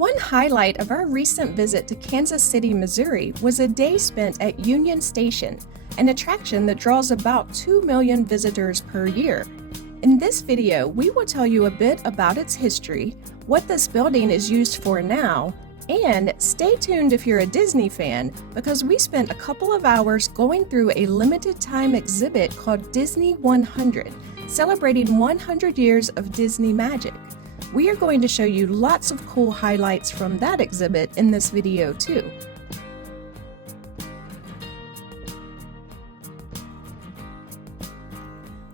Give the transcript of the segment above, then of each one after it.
One highlight of our recent visit to Kansas City, Missouri was a day spent at Union Station, an attraction that draws about 2 million visitors per year. In this video, we will tell you a bit about its history, what this building is used for now, and stay tuned if you're a Disney fan, because we spent a couple of hours going through a limited time exhibit called Disney 100, celebrating 100 years of Disney magic. We are going to show you lots of cool highlights from that exhibit in this video too.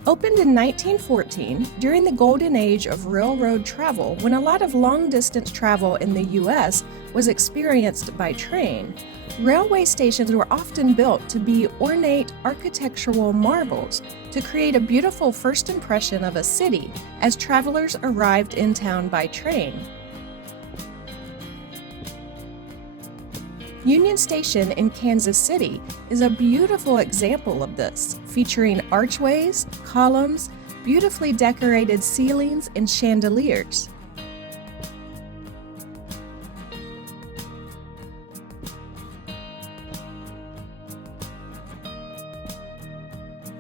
Opened in 1914, during the golden age of railroad travel, when a lot of long-distance travel in the U.S. was experienced by train, railway stations were often built to be ornate architectural marvels to create a beautiful first impression of a city as travelers arrived in town by train. Union Station in Kansas City is a beautiful example of this, featuring archways, columns, beautifully decorated ceilings, and chandeliers.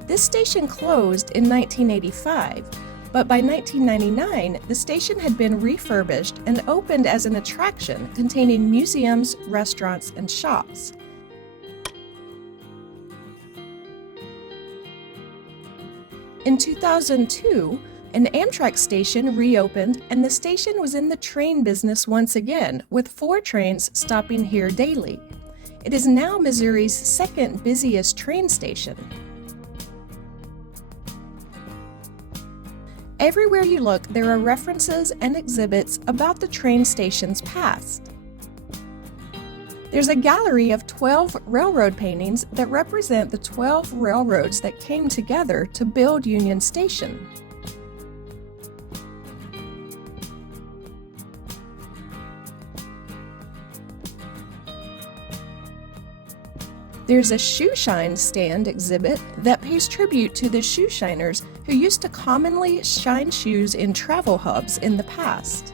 This station closed in 1985, but by 1999, the station had been refurbished and opened as an attraction containing museums, restaurants, and shops. In 2002, an Amtrak station reopened and the station was in the train business once again, with 4 trains stopping here daily. It is now Missouri's second busiest train station. Everywhere you look, there are references and exhibits about the train station's past. There's a gallery of 12 railroad paintings that represent the 12 railroads that came together to build Union Station. There's a Shoeshine stand exhibit that pays tribute to the shoeshiners who used to commonly shine shoes in travel hubs in the past.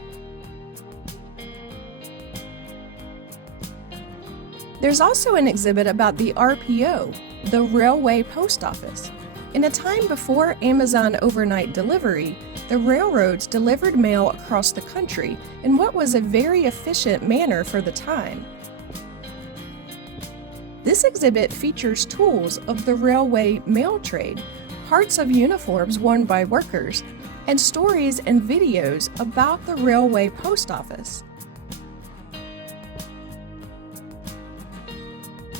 There's also an exhibit about the RPO, the Railway Post Office. In a time before Amazon overnight delivery, the railroads delivered mail across the country in what was a very efficient manner for the time. This exhibit features tools of the railway mail trade, parts of uniforms worn by workers, and stories and videos about the railway post office.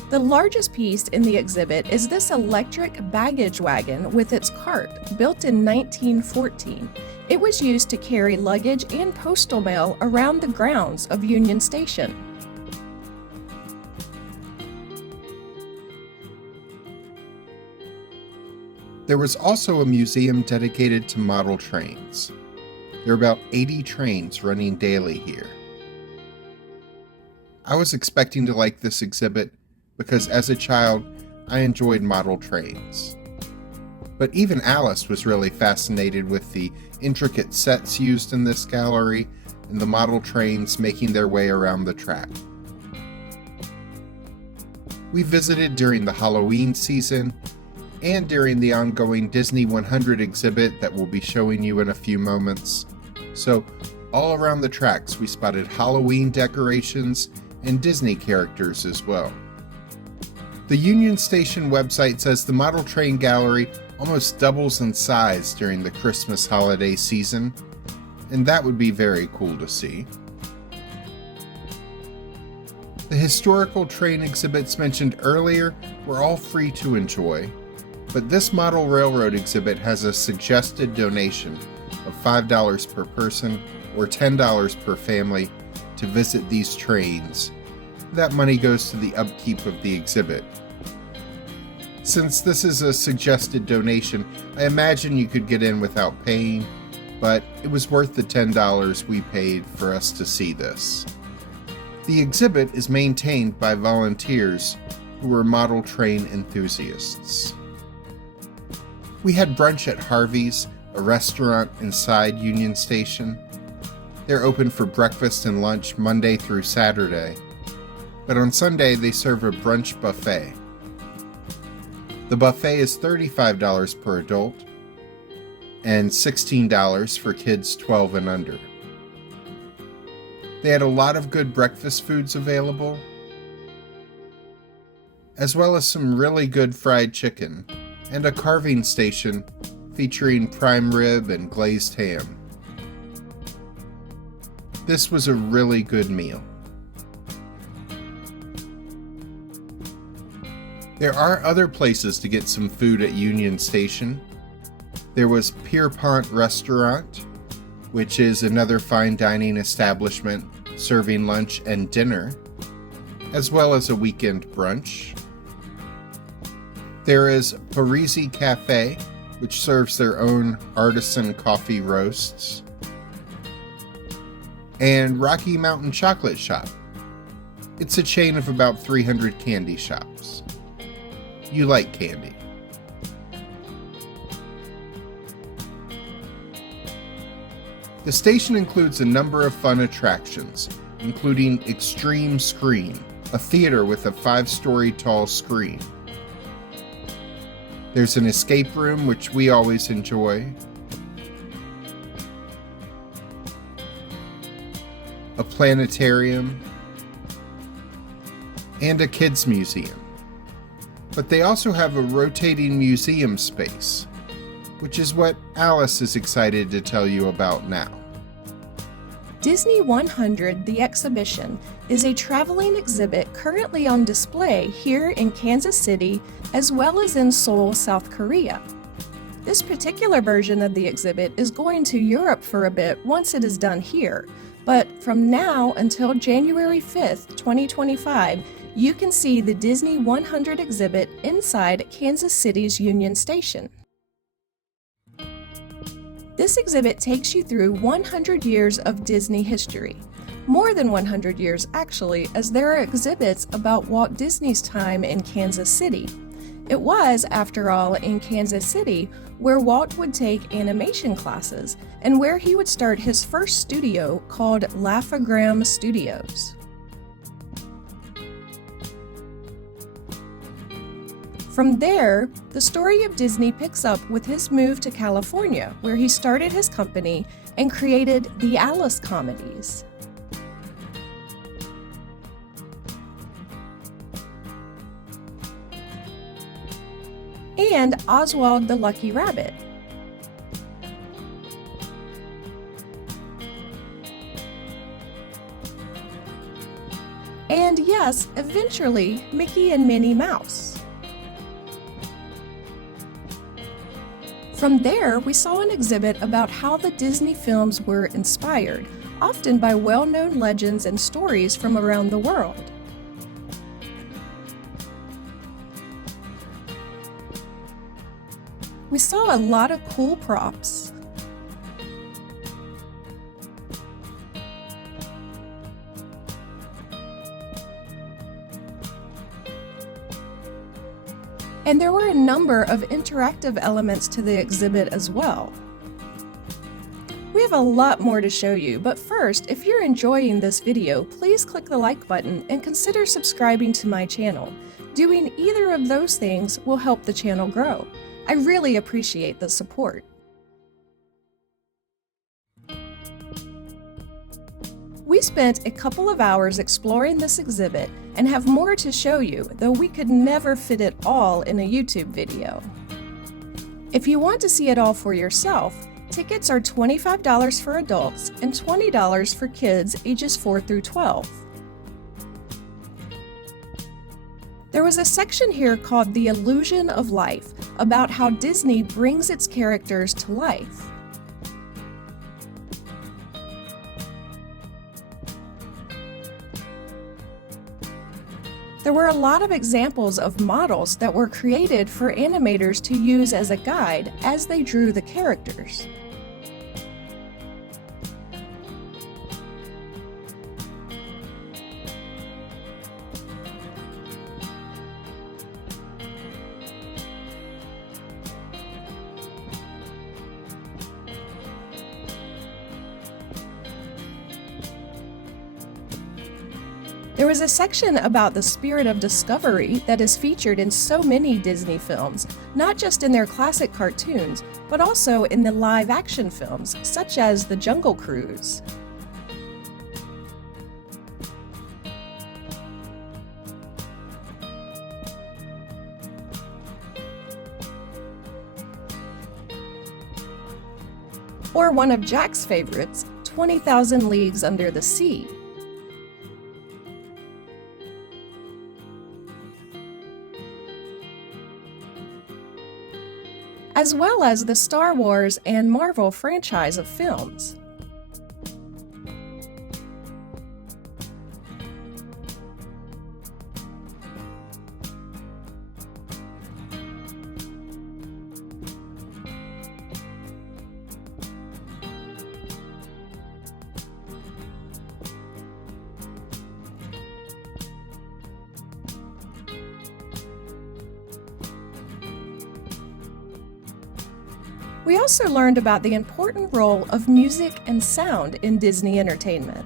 The largest piece in the exhibit is this electric baggage wagon with its cart, built in 1914. It was used to carry luggage and postal mail around the grounds of Union Station. There was also a museum dedicated to model trains. There are about 80 trains running daily here. I was expecting to like this exhibit because as a child, I enjoyed model trains. But even Alice was really fascinated with the intricate sets used in this gallery and the model trains making their way around the track. We visited during the Halloween season and during the ongoing Disney 100 exhibit that we'll be showing you in a few moments. So, all around the tracks we spotted Halloween decorations and Disney characters as well. The Union Station website says the model train gallery almost doubles in size during the Christmas holiday season, and that would be very cool to see. The historical train exhibits mentioned earlier were all free to enjoy, but this model railroad exhibit has a suggested donation of $5 per person or $10 per family to visit these trains. That money goes to the upkeep of the exhibit. Since this is a suggested donation, I imagine you could get in without paying, but it was worth the $10 we paid for us to see this. The exhibit is maintained by volunteers who are model train enthusiasts. We had brunch at Harvey's, a restaurant inside Union Station. They're open for breakfast and lunch Monday through Saturday, but on Sunday they serve a brunch buffet. The buffet is $35 per adult and $16 for kids 12 and under. They had a lot of good breakfast foods available, as well as some really good fried chicken and a carving station featuring prime rib and glazed ham. This was a really good meal. There are other places to get some food at Union Station. There was Pierpont Restaurant, which is another fine dining establishment serving lunch and dinner, as well as a weekend brunch. There is Parisi Cafe, which serves their own artisan coffee roasts, and Rocky Mountain Chocolate Shop. It's a chain of about 300 candy shops. You like candy. The station includes a number of fun attractions, including Extreme Screen, a theater with a 5-story tall screen. There's an escape room, which we always enjoy, a planetarium, and a kids museum. But they also have a rotating museum space, which is what Alice is excited to tell you about now. Disney 100, the exhibition, is a traveling exhibit currently on display here in Kansas City as well as in Seoul, South Korea. This particular version of the exhibit is going to Europe for a bit once it is done here, but from now until January 5th, 2025, you can see the Disney 100 exhibit inside Kansas City's Union Station. This exhibit takes you through 100 years of Disney history. More than 100 years, actually, as there are exhibits about Walt Disney's time in Kansas City. It was, after all, in Kansas City where Walt would take animation classes and where he would start his first studio called Laugh-O-Gram Studios. From there, the story of Disney picks up with his move to California, where he started his company and created the Alice comedies. And Oswald the Lucky Rabbit. And yes, eventually, Mickey and Minnie Mouse. From there, we saw an exhibit about how the Disney films were inspired, often by well-known legends and stories from around the world. We saw a lot of cool props. And there were a number of interactive elements to the exhibit as well. We have a lot more to show you, but first, if you're enjoying this video, please click the like button and consider subscribing to my channel. Doing either of those things will help the channel grow. I really appreciate the support. We spent a couple of hours exploring this exhibit and have more to show you, though we could never fit it all in a YouTube video. If you want to see it all for yourself, tickets are $25 for adults and $20 for kids ages 4 through 12. There was a section here called The Illusion of Life, about how Disney brings its characters to life. There were a lot of examples of models that were created for animators to use as a guide as they drew the characters. There was a section about the spirit of discovery that is featured in so many Disney films, not just in their classic cartoons, but also in the live-action films, such as The Jungle Cruise. Or one of Jack's favorites, 20,000 Leagues Under the Sea. As well as the Star Wars and Marvel franchise of films. We also learned about the important role of music and sound in Disney entertainment.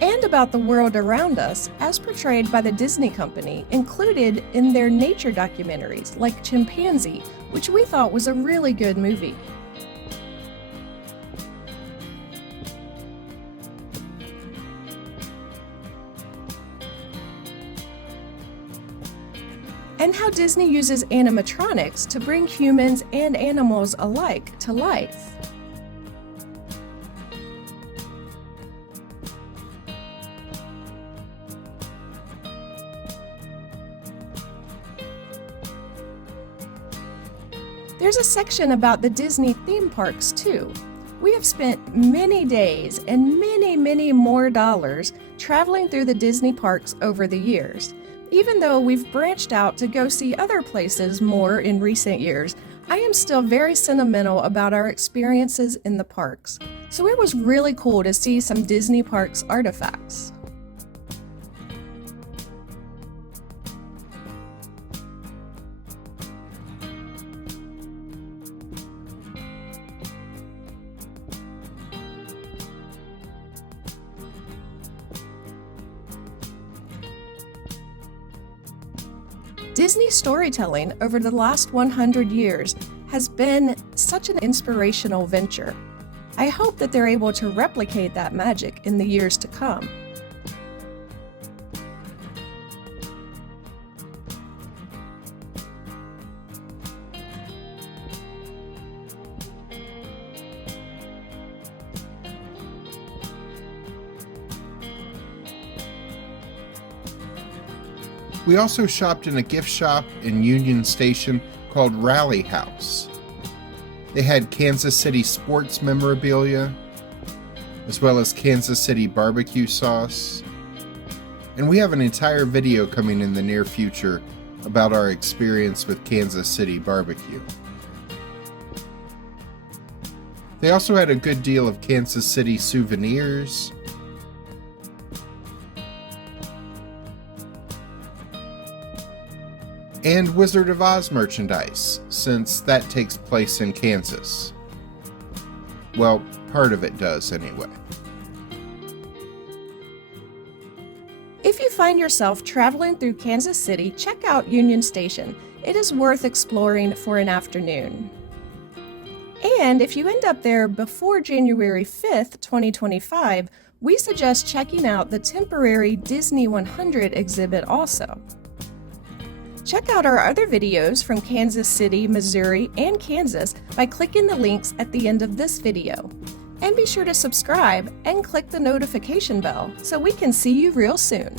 And about the world around us as portrayed by the Disney Company, included in their nature documentaries like Chimpanzee, which we thought was a really good movie. And how Disney uses animatronics to bring humans and animals alike to life. There's a section about the Disney theme parks too. We have spent many days and many more dollars traveling through the Disney parks over the years. Even though we've branched out to go see other places more in recent years, I am still very sentimental about our experiences in the parks. So it was really cool to see some Disney parks artifacts. Disney storytelling over the last 100 years has been such an inspirational venture. I hope that they're able to replicate that magic in the years to come. We also shopped in a gift shop in Union Station called Rally House. They had Kansas City sports memorabilia, as well as Kansas City barbecue sauce. And we have an entire video coming in the near future about our experience with Kansas City barbecue. They also had a good deal of Kansas City souvenirs, and Wizard of Oz merchandise, since that takes place in Kansas. Well, part of it does anyway. If you find yourself traveling through Kansas City, check out Union Station. It is worth exploring for an afternoon. And if you end up there before January 5th, 2025, we suggest checking out the temporary Disney 100 exhibit also. Check out our other videos from Kansas City, Missouri, and Kansas by clicking the links at the end of this video. And be sure to subscribe and click the notification bell so we can see you real soon.